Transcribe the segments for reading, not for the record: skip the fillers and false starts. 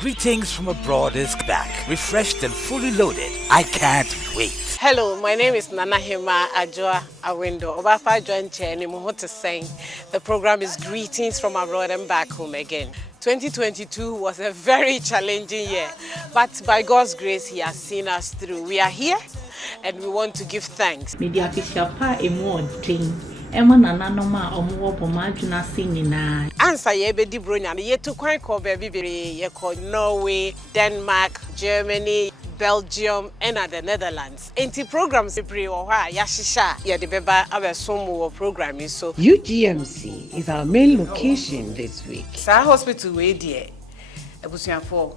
Greetings from Abroad is back, refreshed and fully loaded. I can't wait. Hello, my name is Akowuah Awindo. Obafa Joinche and Muhote saying the program is Greetings from Abroad and Back Home Again. 2022 was a very challenging year, but by God's grace, He has seen us through. We are here and we want to give thanks. Media official pa emu odin. Emma nana no ma omo bomadwuna sinina. Answer ye be di bronya ye to kwan ko be bibiri ye ko Norway, Denmark, Germany, Belgium and the Netherlands. Enti programs bibiri wo ha ya hihya ye de beba abesomo wo program so UGMC is our main location this week. Sa hospital we die ebusuafo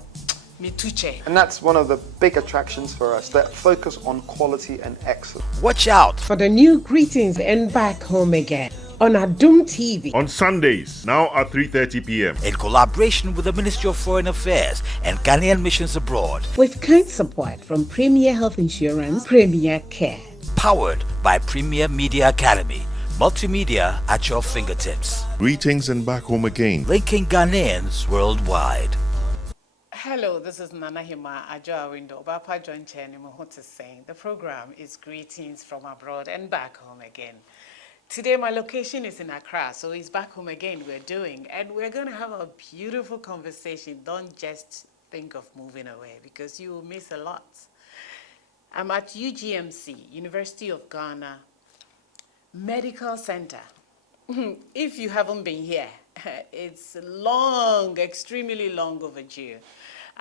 and that's one of the big attractions for us, that focus on quality and excellence. Watch out for the new Greetings and Back Home Again on Adum TV. On Sundays, now at 3:30 p.m. in collaboration with the Ministry of Foreign Affairs and Ghanaian Missions Abroad. With kind support from Premier Health Insurance, Premier Care. Powered by Premier Media Academy. Multimedia at your fingertips. Greetings and Back Home Again. Linking Ghanaians worldwide. Hello, this is Akowuah Window. Bapa John Chen is saying the program is Greetings from Abroad and Back Home Again. Today my location is in Accra, so it's Back Home Again we're doing, and we're going to have a beautiful conversation. Don't just think of moving away because you will miss a lot. I'm at UGMC, University of Ghana Medical Center. If you haven't been here, it's long, extremely long overdue.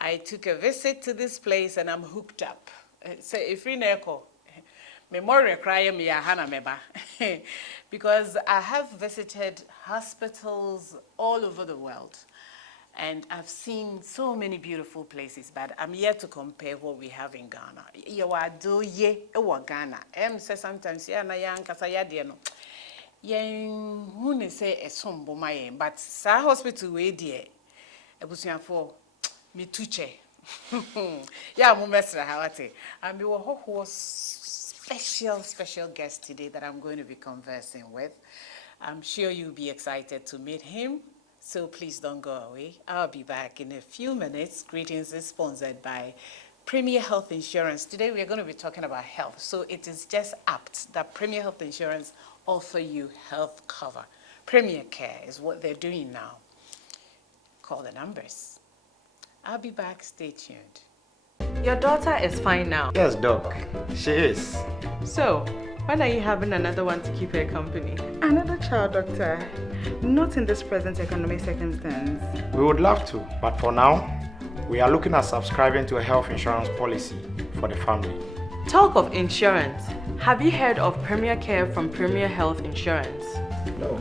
I took a visit to this place and I'm hooked up. So if you know, memory cry me hana meba, because I have visited hospitals all over the world. And I've seen so many beautiful places, but I'm yet to compare what we have in Ghana. You ye Ghana. Say sometimes ya na yang kasaya dieno. Yen who say a sombo my but sa hospital we dear ebusuafo me tuche. Yeah, mo mesra hawate. And we were special guest today that I'm going to be conversing with. I'm sure you'll be excited to meet him. So please don't go away. I'll be back in a few minutes. Greetings is sponsored by Premier Health Insurance. Today we are going to be talking about health. So it is just apt that Premier Health Insurance offer you health cover. Premier Care is what they're doing now. Call the numbers. I'll be back. Stay tuned. Your daughter is fine now. Yes, Doc. She is. So, when are you having another one to keep her company? Another child, Doctor. Not in this present economic circumstance. We would love to, but for now, we are looking at subscribing to a health insurance policy for the family. Talk of insurance. Have you heard of Premier Care from Premier Health Insurance? No.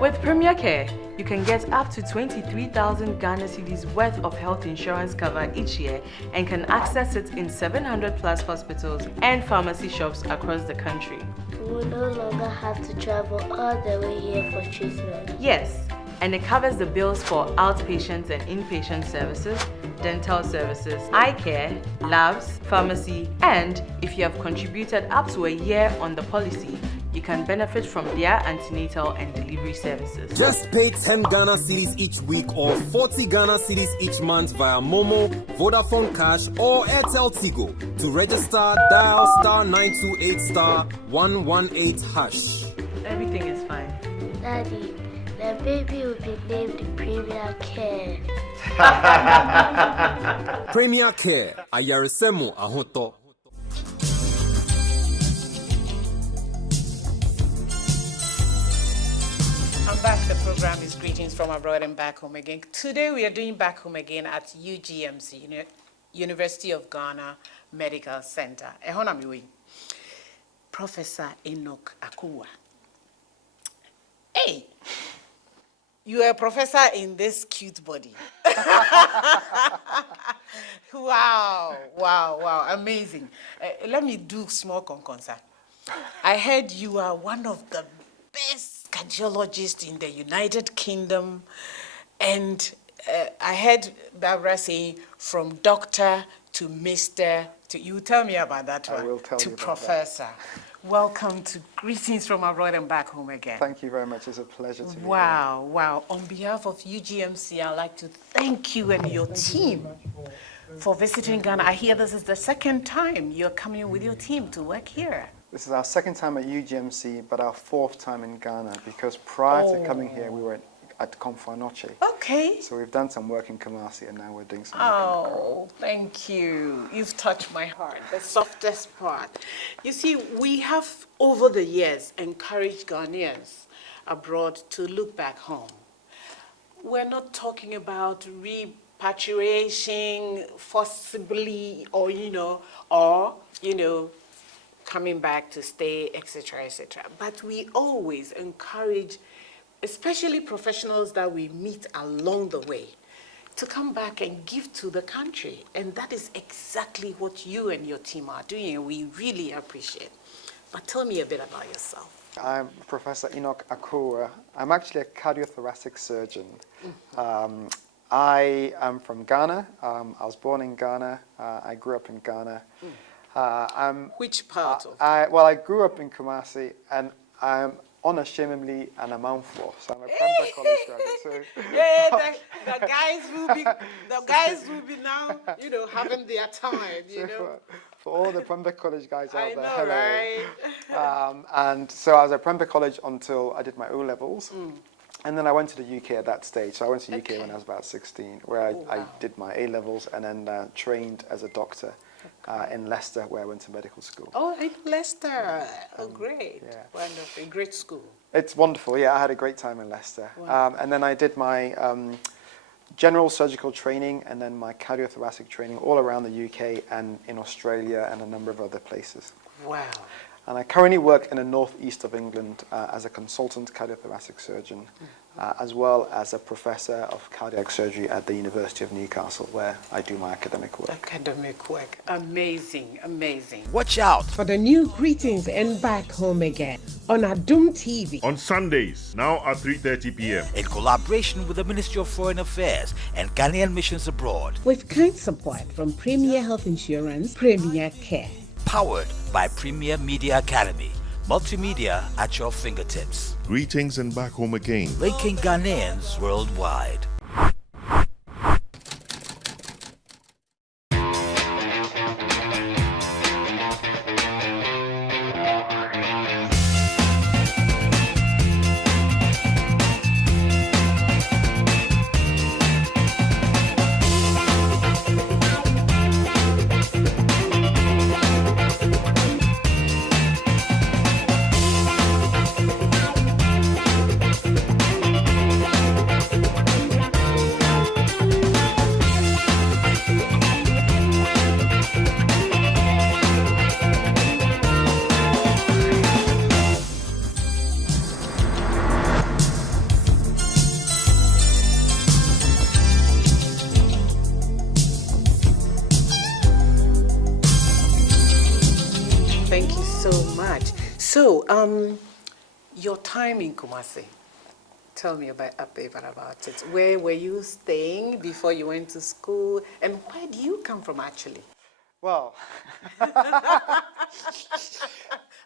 With Premier Care, you can get up to 23,000 Ghana cedis worth of health insurance cover each year and can access it in 700 plus hospitals and pharmacy shops across the country. We will no longer have to travel all the way here for treatment. Yes, and it covers the bills for outpatient and inpatient services, dental services, eye care, labs, pharmacy, and if you have contributed up to a year on the policy, you can benefit from their antenatal and delivery services. Just pay 10 Ghana cedis each week or 40 Ghana cedis each month via Momo, Vodafone Cash or Airtel Tigo. To register, dial *928 *118 hash. Everything is fine. Daddy, the baby will be named Premier Care. Premier Care, ayaresemo ahoto. I'm back. The program is Greetings from Abroad and Back Home Again. Today we are doing Back Home Again at UGMC, University of Ghana Medical Center. Professor Akowuah. Hey, you are a professor in this cute body. Wow, amazing. Let me do small concern. I heard you are one of the best cardiologist in the United Kingdom, and I heard Barbara saying from doctor to Mr. to, you tell me about that one, I will tell to you about professor. Welcome to Greetings from Abroad and Back Home again. Thank you very much. It's a pleasure to be here. Wow. On behalf of UGMC, I'd like to thank you and your team for visiting Ghana. I hear this is the second time you're coming with your team to work here. This is our second time at UGMC, but our fourth time in Ghana, because prior to coming here, we were at Confanoche. Okay. So we've done some work in Kumasi, and now we're doing some work in Accra. Oh, thank you. You've touched my heart, the softest part. You see, we have, over the years, encouraged Ghanaians abroad to look back home. We're not talking about repatriation forcibly or, coming back to stay, etc., etc. But we always encourage, especially professionals that we meet along the way, to come back and give to the country. And that is exactly what you and your team are doing, and we really appreciate. But tell me a bit about yourself. I'm Professor Akowuah. I'm actually a cardiothoracic surgeon. I am from Ghana. I was born in Ghana. I grew up in Ghana. Which part of I grew up in Kumasi, and I'm unashamedly an Amanfo, so I'm a Prempeh College graduate. So the guys will be now, having their time, For all the Prempeh College guys out there, hello. Right? And so I was at Prempeh College until I did my O-levels. And then I went to the UK at that stage. So I went to the UK when I was about 16, where I did my A-levels and then trained as a doctor in Leicester, where I went to medical school. Oh, in Leicester. Oh, great. Yeah. Wonderful. Great school. It's wonderful. Yeah, I had a great time in Leicester. And then I did my general surgical training and then my cardiothoracic training all around the UK and in Australia and a number of other places. Wow. And I currently work in the northeast of England as a consultant cardiothoracic surgeon, as well as a professor of cardiac surgery at the University of Newcastle, where I do my academic work. Amazing, amazing. Watch out for the new Greetings and Back Home again on Adum TV. On Sundays, now at 3:30 p.m. in collaboration with the Ministry of Foreign Affairs and Ghanaian Missions Abroad. With kind support from Premier Health Insurance, Premier Care. Powered by Premier Media Academy. Multimedia at your fingertips. Greetings and Back Home again. Linking Ghanaians worldwide. So, your time in Kumasi, tell me about it. Where were you staying before you went to school, and where do you come from, actually? Well,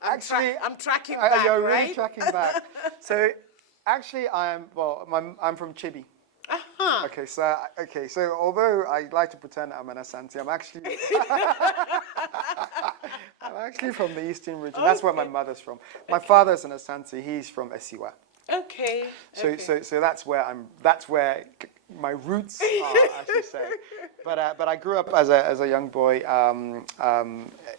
actually, I'm tracking back, you're really right? tracking back. So, actually, I'm from Chibi. Uh-huh. Okay, so although I like to pretend I'm an Asante, I'm actually from the Eastern region. That's where my mother's from. My father's an Asante. He's from Esiwa. Okay. So that's where my roots are, I should say. But I grew up as a young boy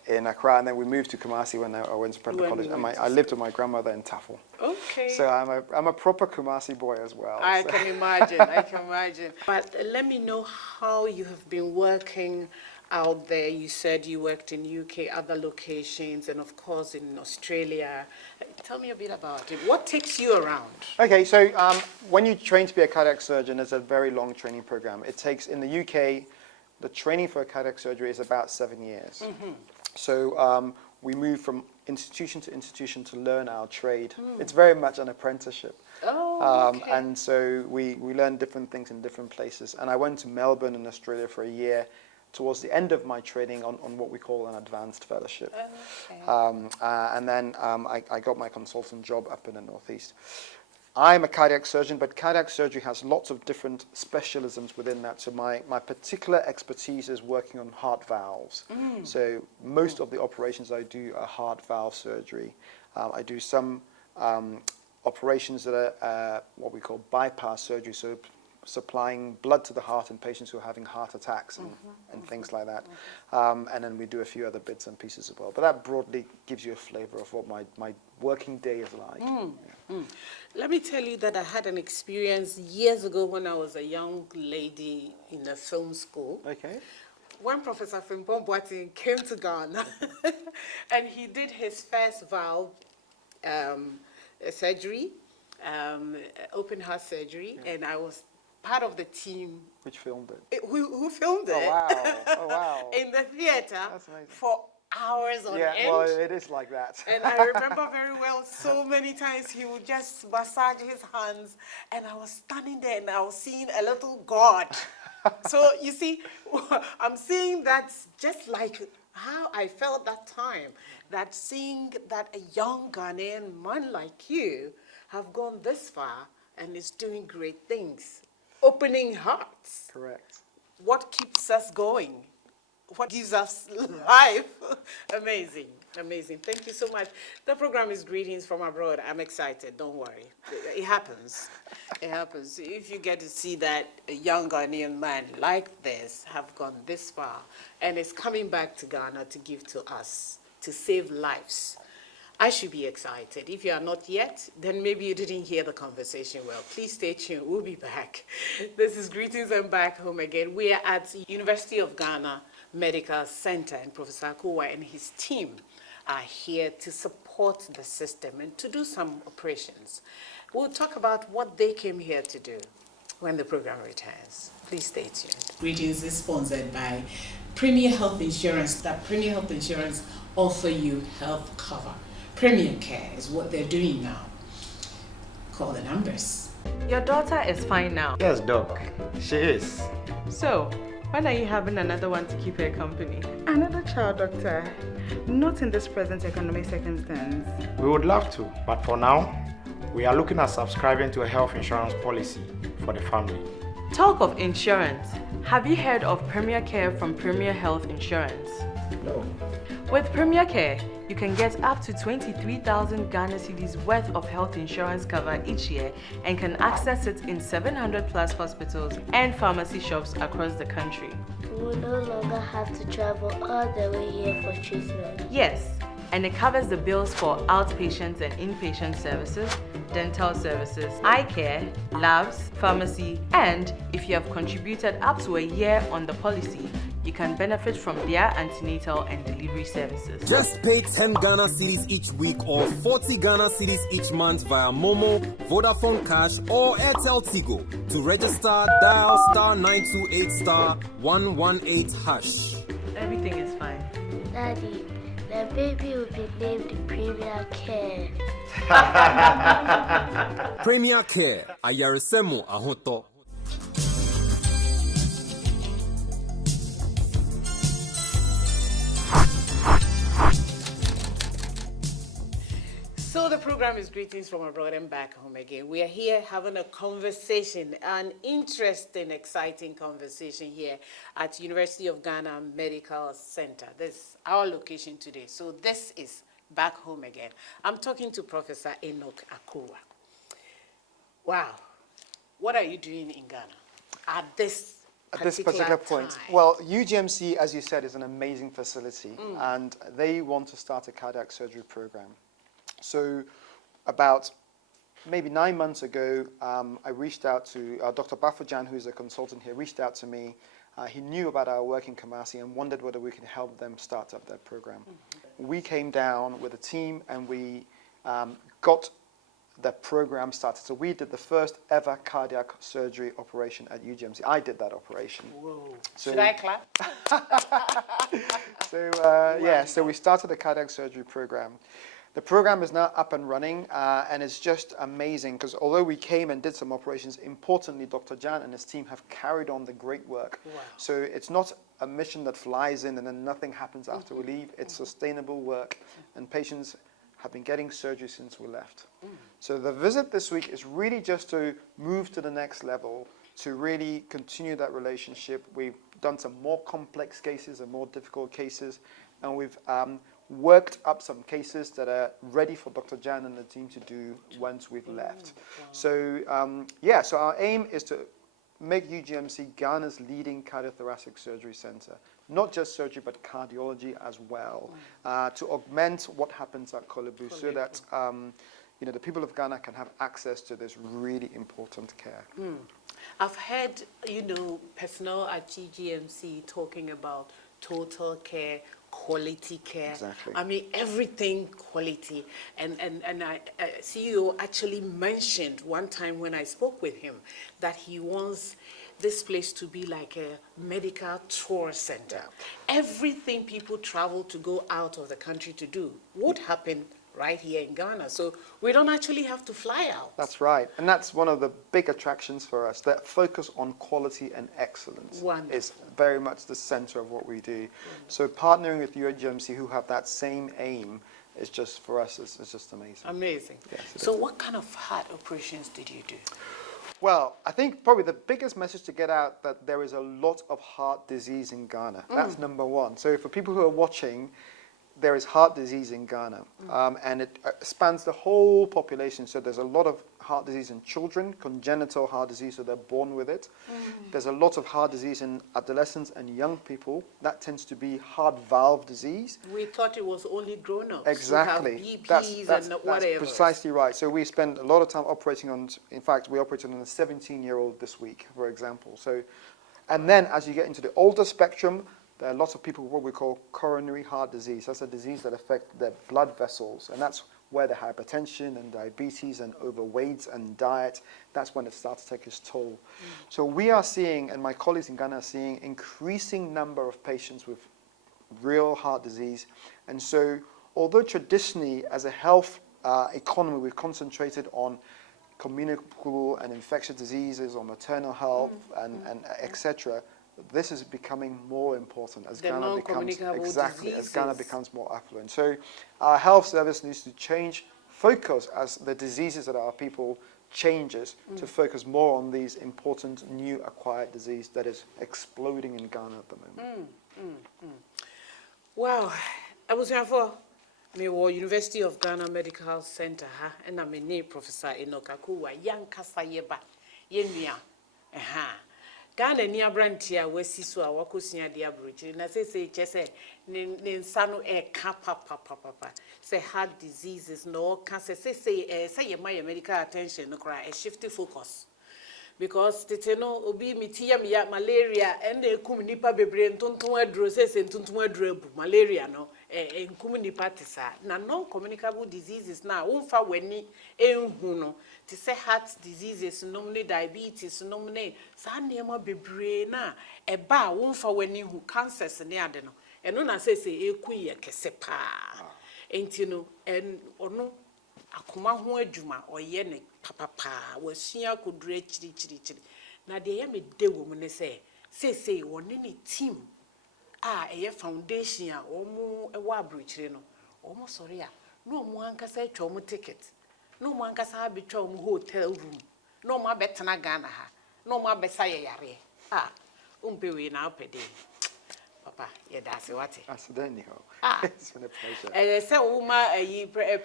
in Accra, and then we moved to Kumasi when I went to Prempeh College, and I lived with my grandmother in Tafel. Okay. So I'm a proper Kumasi boy as well. I can imagine. But let me know how you have been working out there. You said you worked in UK, other locations, and of course in Australia. Tell me a bit about it. What takes you around? Okay, so when you train to be a cardiac surgeon, it's a very long training program. It takes, in the UK, the training for a cardiac surgery is about 7 years. Mm-hmm. So we move from institution to institution to learn our trade. It's very much an apprenticeship. Okay. And so we learn different things in different places. And I went to Melbourne in Australia for a year towards the end of my training on what we call an advanced fellowship. Okay. And then I got my consultant job up in the Northeast. I'm a cardiac surgeon, but cardiac surgery has lots of different specialisms within that. So my particular expertise is working on heart valves. So most of the operations I do are heart valve surgery. I do some operations that are what we call bypass surgery, so supplying blood to the heart in patients who are having heart attacks and things like that. And then we do a few other bits and pieces as well. But that broadly gives you a flavor of what my working day is like. Let me tell you that I had an experience years ago when I was a young lady in a film school. Okay. When Professor Frimpong Boateng came to Ghana and he did his first valve surgery, open heart surgery, and I was part of the team. Which filmed it? Who filmed it? Oh, wow. Oh, wow. In the theater. That's amazing. For hours on end. Yeah, well, it is like that. And I remember very well, so many times he would just massage his hands, and I was standing there and I was seeing a little God. So you see, I'm seeing that just like how I felt that time, that seeing that a young Ghanaian man like you have gone this far and is doing great things, opening hearts. Correct. What keeps us going? What gives us life? Amazing, amazing. Thank you so much. The program is Greetings from Abroad. I'm excited, don't worry. It happens, it happens. If you get to see that a young Ghanaian man like this have gone this far and is coming back to Ghana to give to us, to save lives, I should be excited. If you are not yet, then maybe you didn't hear the conversation well. Please stay tuned. We'll be back. This is Greetings and Back Home Again. We are at University of Ghana Medical Center, and Professor Akowuah and his team are here to support the system and to do some operations. We'll talk about what they came here to do when the program returns. Please stay tuned. Greetings is sponsored by Premier Health Insurance. That Premier Health Insurance offer you health cover. Premier Care is what they're doing now. Call the numbers. Your daughter is fine now. Yes, Doc. She is. So, when are you having another one to keep her company? Another child, doctor. Not in this present economic circumstance. We would love to, but for now, we are looking at subscribing to a health insurance policy for the family. Talk of insurance. Have you heard of Premier Care from Premier Health Insurance? No. With Premier Care, you can get up to 23,000 Ghana cedis worth of health insurance cover each year and can access it in 700 plus hospitals and pharmacy shops across the country. We will no longer have to travel all the way here for treatment. Yes, and it covers the bills for outpatient and inpatient services, dental services, eye care, labs, pharmacy, and if you have contributed up to a year on the policy, you can benefit from their antenatal and delivery services. Just pay 10 Ghana cedis each week or 40 Ghana cedis each month via Momo, Vodafone Cash or Airtel Tigo. To register, dial *928*118#. Everything is fine. Daddy, the baby will be named Premier Care. Premier Care, ayaresemo ahoto. So the program is Greetings from Abroad and Back Home Again. We are here having a conversation, an interesting, exciting conversation here at University of Ghana Medical Center. This is our location today. So this is Back Home Again. I'm talking to Professor Enoch Akowuah. Wow. What are you doing in Ghana at this particular point? time? Well, UGMC, as you said, is an amazing facility, and they want to start a cardiac surgery program. So about maybe 9 months ago, I reached out to Dr. Bafajan, who's a consultant here, reached out to me. He knew about our work in Kumasi and wondered whether we could help them start up their program. We came down with a team and we got the program started. So we did the first ever cardiac surgery operation at UGMC. I did that operation. Whoa. So, should I clap? So we started the cardiac surgery program. The program is now up and running, and it's just amazing because although we came and did some operations, importantly, Dr. Jan and his team have carried on the great work. Wow. So it's not a mission that flies in and then nothing happens after we leave. It's sustainable work, and patients have been getting surgery since we left. So the visit this week is really just to move to the next level, to really continue that relationship. We've done some more complex cases and more difficult cases, and we've worked up some cases that are ready for Dr. Jan and the team to do once we've left. So so our aim is to make UGMC Ghana's leading cardiothoracic surgery center, not just surgery but cardiology as well, to augment what happens at Kolebu so that the people of Ghana can have access to this really important care. I've heard, personnel at UGMC talking about total care, quality care. Exactly. I mean, everything quality. And I CEO actually mentioned one time when I spoke with him that he wants this place to be like a medical tour center. Everything people travel to go out of the country to do would happen right here in Ghana. So we don't actually have to fly out. That's right. And that's one of the big attractions for us. That focus on quality and excellence is very much the center of what we do. So partnering with UGMC, who have that same aim, is just, for us, it's just amazing. Amazing. Yes, so what kind of heart operations did you do? Well, I think probably the biggest message to get out that there is a lot of heart disease in Ghana. That's number one. So for people who are watching, there is heart disease in Ghana, and it spans the whole population. So there's a lot of heart disease in children, congenital heart disease, so they're born with it. There's a lot of heart disease in adolescents and young people. That tends to be heart valve disease. We thought it was only grown-ups. Exactly. Who have BPs That's whatever. precisely right. So we spend a lot of time operating on, in fact, we operated on a 17-year-old this week, for example. So, and then as you get into the older spectrum, there are lots of people with what we call coronary heart disease. That's a disease that affects their blood vessels, and that's where the hypertension and diabetes and overweight and diet, that's when it starts to take its toll. So we are seeing, and my colleagues in Ghana are seeing, increasing number of patients with real heart disease. And so although traditionally as a health economy we've concentrated on communicable and infectious diseases, on maternal health and etc., this is becoming more important as Ghana becomes as Ghana becomes more affluent. So our health service needs to change focus as the diseases that our people changes to focus more on these important new acquired disease that is exploding in Ghana at the moment. Wow, I was here for University of Ghana Medical Center, and I'm a Professor Akowuah, young Kasayeba, Yemia, Ghana near Brantia, West Siswa, Wakusia, the Aborigine, and I say, Chese, Ninsano, papa, say heart diseases, no cancer, say, my medical attention, no cry, a shifty focus. Because teteno obi mitia miya malaria and the nipa bebre ntonton adro sese ntonton adro abu malaria no nkum nipa tisa na non communicable diseases na wonfa wani enhu no te say heart diseases nomne diabetes nomne sa niema bebre na eba wonfa wani hu cancers ne ade no eno na sese ekuye kese pa entino en ono akoma ho adwuma oye ne papa wasua kodure chiri na de ye me de wo mu ne say woni ne team eye foundation a omo ewa abrochire no omo sori a no omo ankasa atwa omo ticket no omo ankasa abetwa omo hotel room no omo abetena Ghana ha no omo abesa ye yare umpewe na opede Papa, yeah, that's what it. That's the anyhow. It's been a pleasure. And say,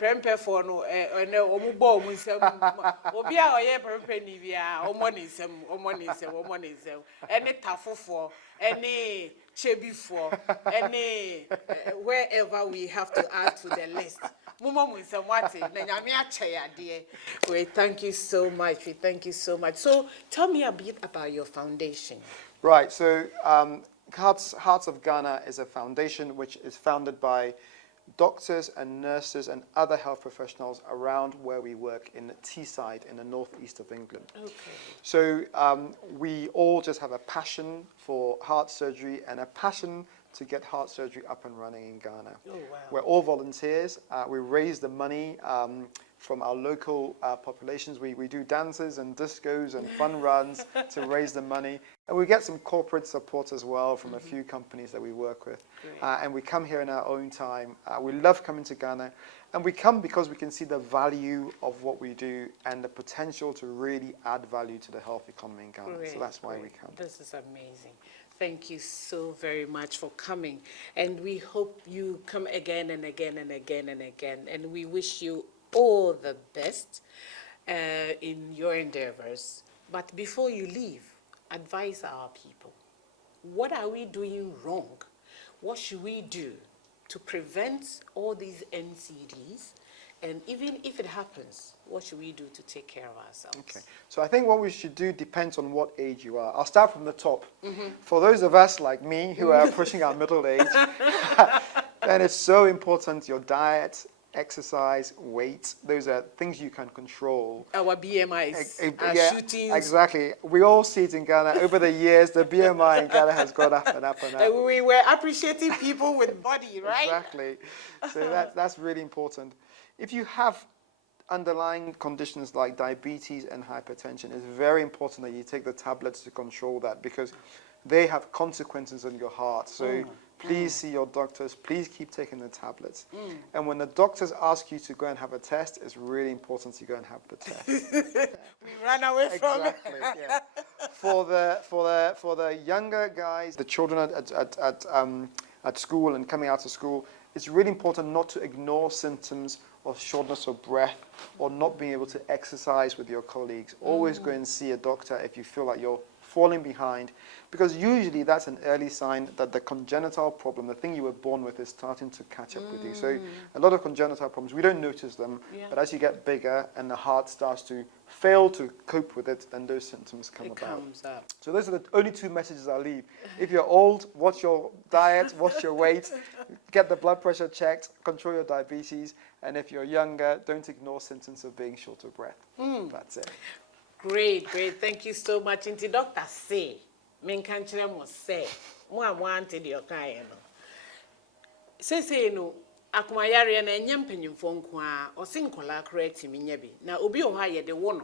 prempe for no, omubo munsem, obia oye prempe nivia, omonisem, any tafu for, any chebi for, any wherever we have to add to the list. Mumo munsem wati, nyamia chaya dear. We thank you so much. We thank you so much. So tell me a bit about your foundation. Right. So. Hearts of Ghana is a foundation which is founded by doctors and nurses and other health professionals around where we work in Teesside in the northeast of England. Okay. So we all just have a passion for heart surgery and a passion to get heart surgery up and running in Ghana. Oh, wow. We're all volunteers. We raise the money from our local populations. We do dances and discos and fun runs to raise the money. And we get some corporate support as well from a few companies that we work with. And we come here in our own time. We love coming to Ghana. And we come because we can see the value of what we do and the potential to really add value to the health economy in Ghana. Great, so that's why we great. come. This is amazing. Thank you so very much for coming. And we hope you come again and again and again and again. And we wish you all the best in your endeavors. But before you leave, advise our people. What are we doing wrong? What should we do to prevent all these NCDs? And even if it happens, what should we do to take care of ourselves? Okay. So I think what we should do depends on what age you are. I'll start from the top. For those of us like me who are pushing our middle age, then it's so important your diet, exercise, weight. Those are things you can control. Our BMIs are Yeah, shooting. exactly. We all see it in Ghana. Over the years, the BMI in Ghana has gone up and up and up. We were appreciating people with body, right? Exactly. So that's really important. If you have underlying conditions like diabetes and hypertension, it's very important that you take the tablets to control that because they have consequences on your heart. So please see your doctors. Please keep taking the tablets. And when the doctors ask you to go and have a test, it's really important to go and have the test. We ran away from it. Exactly. Yeah. For the younger guys, the children at school and coming out of school, it's really important not to ignore symptoms of shortness of breath or not being able to exercise with your colleagues. Always go and see a doctor if you feel like you're falling behind, because usually that's an early sign that the congenital problem, the thing you were born with, is starting to catch up with you. So a lot of congenital problems, we don't notice them, but as you get bigger and the heart starts to fail to cope with it, then those symptoms come about. Comes up. So those are the only two messages I'll leave. If you're old, watch your diet, watch your weight, get the blood pressure checked, control your diabetes, and if you're younger, don't ignore symptoms of being short of breath. That's it. Great, great. Thank you so much. Inti doctor say, men can't say, one wanted your kind. Say no, Akumayari and Yampin phone qua or sincola correct him in Yabi. Now, Obi Ohio the one.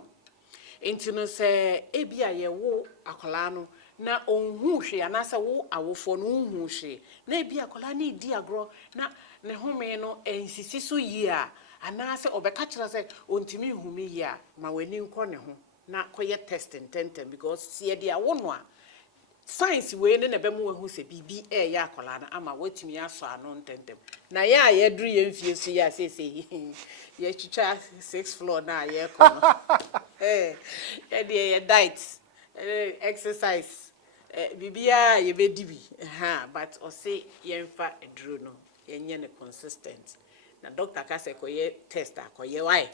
Into no say, Ebia ye wo acolano, na on who she and asa wo awo for no who she. Na be a colani dear grow, na ne home no and sisisu year, and asa or becatcher say, untimi whom me ya, my winning corner home. Na koye testing tentem because see dia wonwa science we ne bemu hu se bibi ya akola na ama watimi aso ano tentem na ya dru ye mfie so ya say ye chicha 6th floor na ye ko no ye de diet exercise bibia ye bedibi but o say ye mfa edru no ye nye ne consistent. Na doctor ka say koye test akoye why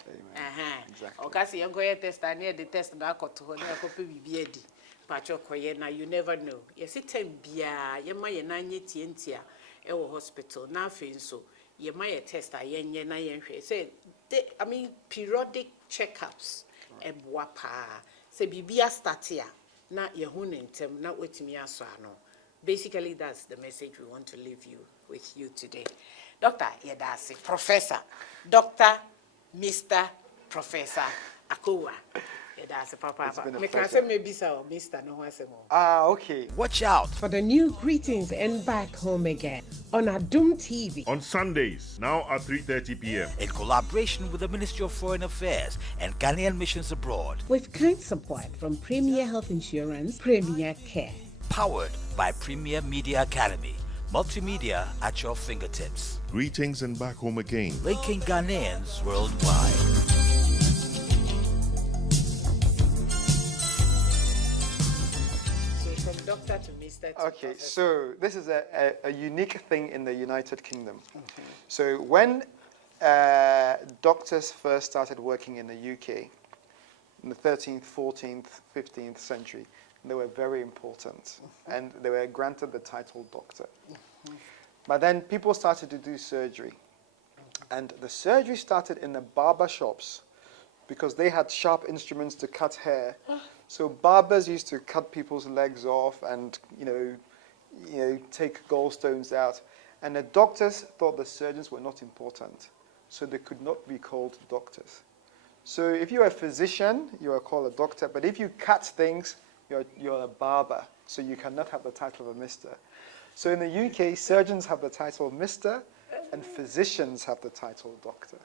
o ka say koye test na the test na akoto ho na akope bibia di pacho koye na you never know. Ye say time bia ye ma ye na nye tientia e wo hospital na afi nso ye ma ye test ye nye na ye hwe say I mean periodic checkups e boa pa say bibia start ya na ye hu ne ntem na wetimi aso ano. Basically that's the message we want to leave you with you today. Dr. Yedasi, Professor, Dr. Mr. Professor Akowuah. Yedasi, Papa. Me can say maybe so, Mr. No one say more. Okay. Watch out for the new greetings and back home again on Adum TV. On Sundays, now at 3:30 p.m. in collaboration with the Ministry of Foreign Affairs and Ghanaian Missions Abroad. With kind support from Premier Health Insurance, Premier Care. Powered by Premier Media Academy. Multimedia at your fingertips. Greetings and back home again. Linking Ghanaians worldwide. So from doctor to Mr. to Okay, Professor. so this is a unique thing in the United Kingdom. So when doctors first started working in the UK, in the 13th, 14th, 15th century, they were very important, and they were granted the title doctor. But then people started to do surgery, And the surgery started in the barber shops because they had sharp instruments to cut hair. So barbers used to cut people's legs off and, take gallstones out. And the doctors thought the surgeons were not important, so they could not be called doctors. So if you're a physician, you are called a doctor, but if you cut things, you're a barber, so you cannot have the title of a Mr. So in the UK, surgeons have the title of Mr. and physicians have the title of doctor.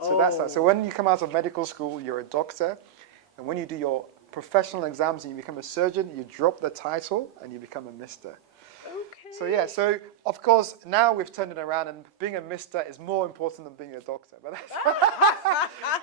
So that's that. So when you come out of medical school, you're a doctor, and when you do your professional exams and you become a surgeon, you drop the title and you become a Mr. So of course, now we've turned it around and being a Mr. is more important than being a doctor.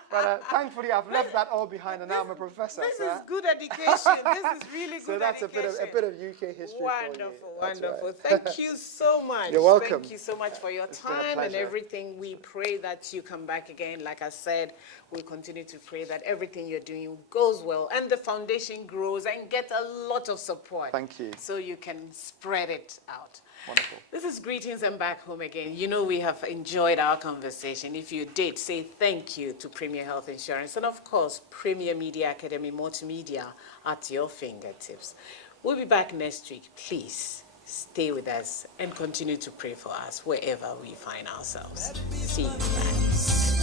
But thankfully, I've left that all behind and now I'm a professor. This is good education. This is really good So that's education. a bit of UK history. Wonderful, wonderful. Right. Thank you so much. You're welcome. Thank you so much for your It's been a time and pleasure. everything. We pray that you come back again. Like I said, we'll continue to pray that everything you're doing goes well and the foundation grows and get a lot of support. Thank you. So you can spread it out. Wonderful. This is Greetings and Back Home Again. You know we have enjoyed our conversation. If you did, say thank you to Premier Health Insurance and, of course, Premier Media Academy Multimedia at your fingertips. We'll be back next week. Please stay with us and continue to pray for us wherever we find ourselves. See you. Bye.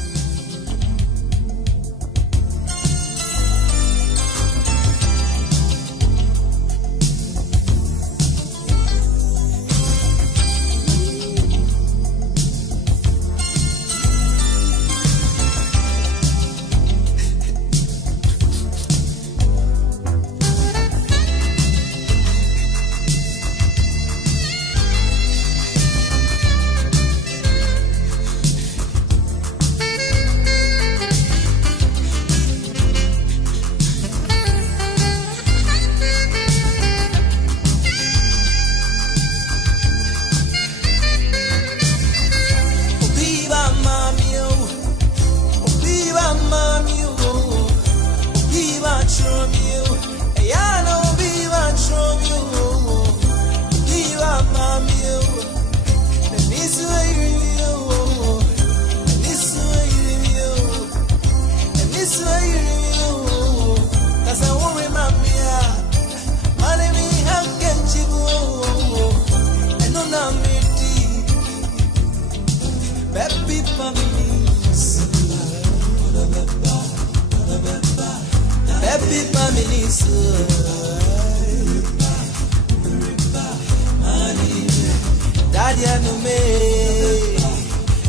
Daddy, I know me.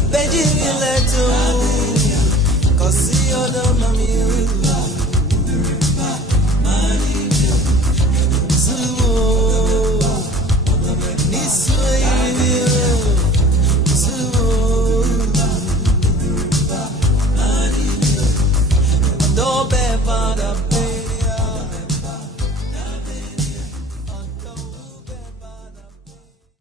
Benji, let